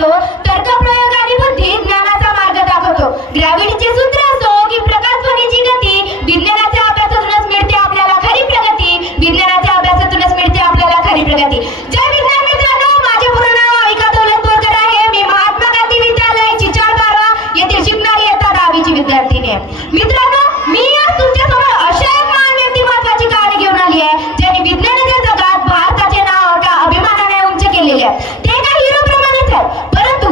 मानतो, तर्क प्रयोग आणि बुद्धी ज्ञानाचा मार्ग दाखवतो. ग्रॅव्हिटीचे सूत्र असो की प्रकाशध्वनीची गती, विज्ञानाच्या अभ्यासातूनच मिळते आपल्याला खरी प्रगती. विज्ञानाच्या अभ्यासातूनच मिळते आपल्याला खरी प्रगती. जय विज्ञान मित्रांनो, माझे पूर्ण नाव अविका दौलत बोरकर आहे. मी महात्मा गांधी विद्यालय चिचाळपारा येथे शिकणारी इयत्ता 10वीची विद्यार्थिनी आहे. मित्रांनो, मी आज तुमच्यासमोर अशा एक महान व्यक्तिमत्वाची कहाणी घेऊन आली आहे ज्यांनी विज्ञानाच्या जगात भारताचे नाव एका अभिमानाने उंच केलेले आहे. ते एका हिरो प्रमाणेच आहे, परंतु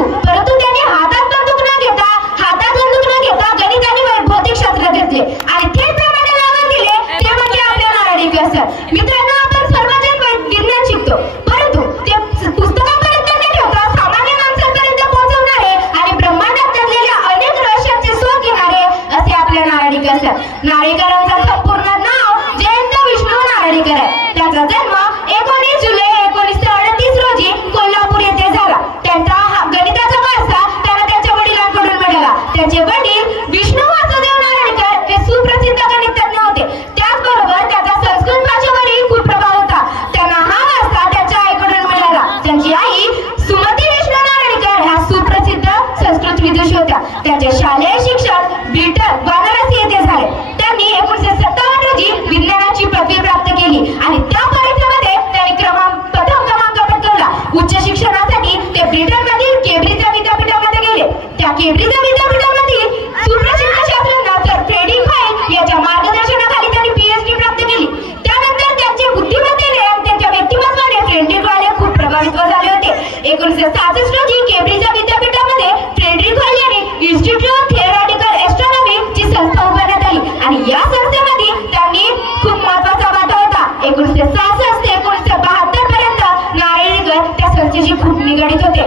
त्यांनी हातात बंदूक न घेता गणित आणि भौतिकशास्त्र घेतले आणि थेट प्रमाणे लागून दिले. ते म्हणजे आपल्या नारायण सर. मित्रांनो, आपण सर्वजण विज्ञान शिकतो, परंतु ते पुस्तकापर्यंत न ठेवता सामान्य माणसांपर्यंत पोहोचवणारे आणि ब्रह्मांडात दडलेल्या अनेक रहस्यांचे शोध घेणारे असे आपल्या नारायण सर. नारेकरांचं संपूर्ण नाव जयंत विष्णू नारळीकर आहे. त्याचा जन्म 19 जुलै 1938 रोजी कोल्हापूर येथे झाला. त्यांचा गणिताचा वारसा त्यांना त्यांच्या वडिलांकडून मिळाला. त्यांचे वडील विष्णू वासुदेव नारळीकर हे सुप्रसिद्ध गणितज्ञ होते. त्याचबरोबर त्याचा संस्कृत भाषेवरही खूप प्रभाव होता. त्यांना हा वारसा त्यांच्या आईकडून मिळाला. त्यांची आई सुमती विष्णू नारळीकर ह्या सुप्रसिद्ध संस्कृत विदुषी होत्या. त्यांचे शालेय शिक्षण ब्रिटन वाराणसी येथे झाले. त्यांनी 1957 रोजी विज्ञानाची पदवी प्राप्त केली आणि त्या परीक्षेमध्ये त्यांनी प्रथम क्रमांक पटकावला. उच्च शिक्षणासाठी ते ब्रिटनमधील केम्ब्रिज विद्यापीठामध्ये गेले. त्या केम्ब्रिज विद्यापीठामधील सुप्रसिद्ध शास्त्रज्ञ सर फ्रेडरिक हाइट यांच्या मार्गदर्शनाखाली त्यांनी पीएचडी प्राप्त केली. त्यानंतर त्यांचे बुद्धिमत्तेने आणि त्यांच्या व्यक्तिमत्वाने फ्रेडरिक हाइट खूप प्रभावित झाले होते. 1966 रोजी केम्ब्रिज विद्यापीठामध्ये फ्रेडरिक हाइट यांनी इन्स्टिट्यूट ऑफ थिओरिटिकल एस्ट्रॉनॉमी ची संस्था उभारण्यात आली आणि या संस्थेमध्ये त्यांनी खूप महत्त्वाचा वाटा होता. 1966 ते 1972 पर्यंत नारळीकर त्या संस्थेशी खूप निगडीत होते.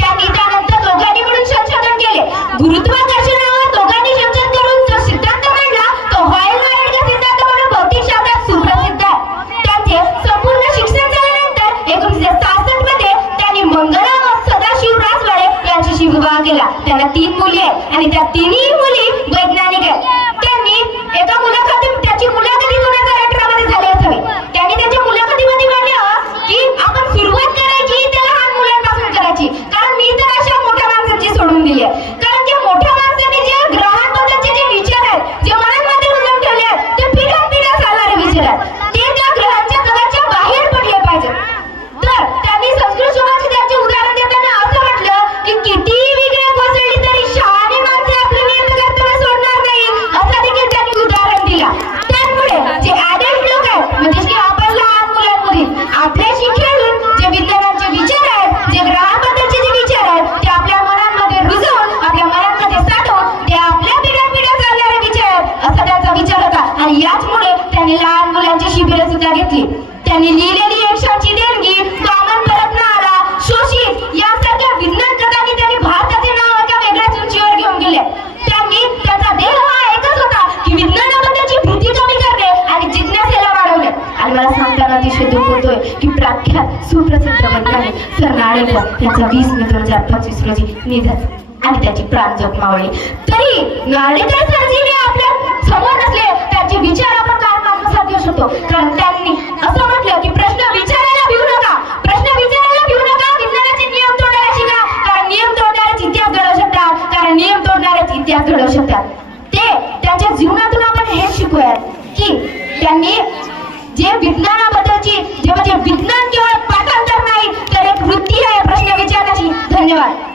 त्यांनी त्यानंतर दोघांनी मिळून संशोधन केले. गुरुत्वाकर्षणावर दोघांनी संशोधन करून जो सिद्धांत मांडला तो हॉयल-नारळीकर सिद्धांत म्हणून भौतिकशास्त्रात सुप्रसिद्ध आहे. त्यांचे संपूर्ण शिक्षण झाल्यानंतर 1966 मध्ये त्यांनी मंगला व सदाशिव राजवाडे यांच्याशी विवाह केला. त्यांना 3 मुली आहेत आणि त्या तिन्ही मुली वैज्ञानिक आहेत. त्यांनी एका त्याची मुलाखती 2018 मध्ये झाली असावी. त्यांनी त्यांच्या मुलाखतीमध्ये म्हणलं की आपण सुरुवात करायची त्या लहान मुलांपासून करायची, कारण मी तर अशा मोठ्या माणसांची सोडून दिली आहे. कारण की मोठ्या माणसाने जे ग्रहांबद्दलचे जे विचार आहेत, जे मनामध्ये रुजवून ठेवले आहेत, ते पिढ्यानपिढ्या चालणारे विचार आहेत, ते त्या ग्रहांच्या जगाच्या बाहेर पडले पाहिजे. तर त्यांनी संस्कृत समाजाचे उदाहरण देताना असं म्हटलं की कितीही विघ्ने कोसळली तरी शहाणे माणसे आपले नियत कर्तव्य सोडणार नाही, असं देखील त्यांनी उदाहरण दिला. त्यामुळे जे ऍडल्ट लोक आहेत, म्हणजे की आपण लहान मुलांमधील आपल्याशी खेळून जे विज्ञानाचे विचार आहेत, जे ग्रहांबद्दलचे जे विचार आहेत, ते आपल्या मनांमध्ये रुजवून आपल्या मनांमध्ये साठवून ते आपल्या पिढ्यानपिढ्या चालणारे विचार आहेत असा त्यांचा विचार होता. आणि याचमुळे त्यांनी लहान मुलांची शिबिरं सुद्धा घेतली. त्यांनी लिहिलेली यशाची देणगी, वामन परत न आला, शोषित यासारख्या विज्ञान जगाने त्यांनी भारताचे नाव एका वेगळ्याच उंचीवर घेऊन गेले. त्यांनी त्यांचा देह हा एकच होता की विज्ञानाबद्दलची भीती कमी करणे आणि जिज्ञासेला वाढवणे. आणि मला सांगताना अतिशय दुःख होतोय की प्रख्यात सुप्रसिद्ध वैज्ञानिक सर नारळीकर यांचा 20 मे 2025 रोजी निधन आणि त्याची प्राण जोखमावली. तरी नारळीकर सरजीने आपल्या समोर नसले, त्यांचे विचार आपण कायम आत्मसात घेऊ शकतो. कारण त्यांनी असं म्हटलं की प्रश्न विचारायला भिवू नका, विज्ञानाचे नियम तोडायला शिका, कारण नियम तोडणारेच इतिहास घडवू शकतात, इतिहास घडवू शकतात. ते त्यांच्या जीवनातून आपण हे शिकूयात की त्यांनी जे विज्ञानाबद्दलची म्हणजे विज्ञान केवळ पाठांतर नाही तर एक वृत्ती आहे प्रश्न विचारण्याची. धन्यवाद.